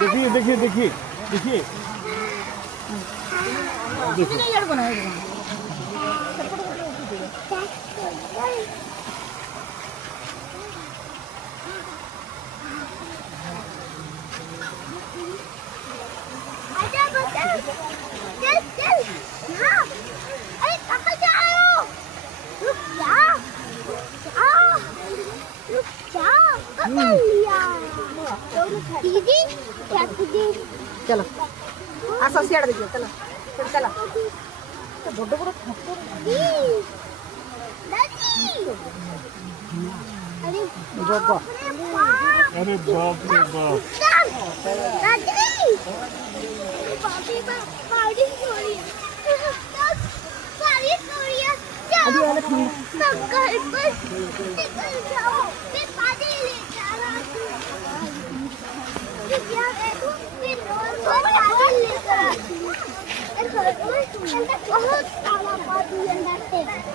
देखिए देखिए देखिए देखिए आजा बच्चा चल चल हाँ अरे कहाँ जा रहे हो रुक जा रुक जा पकड़ लिया दीदी क्या दीदी चलो असं शेड देखील चला चला बड्ड बड्ड दादी अरे बाबा अरे बाप रे बाप दादी पापी पार्टी छोड़ी सारी छोड़िया चलो सब घर पर निकल जाओ मैं पानी ले जा रहा हूँ यार देखो मैं रोज पानी लेकर आती हूँ बहुत सारा पानी अंदर से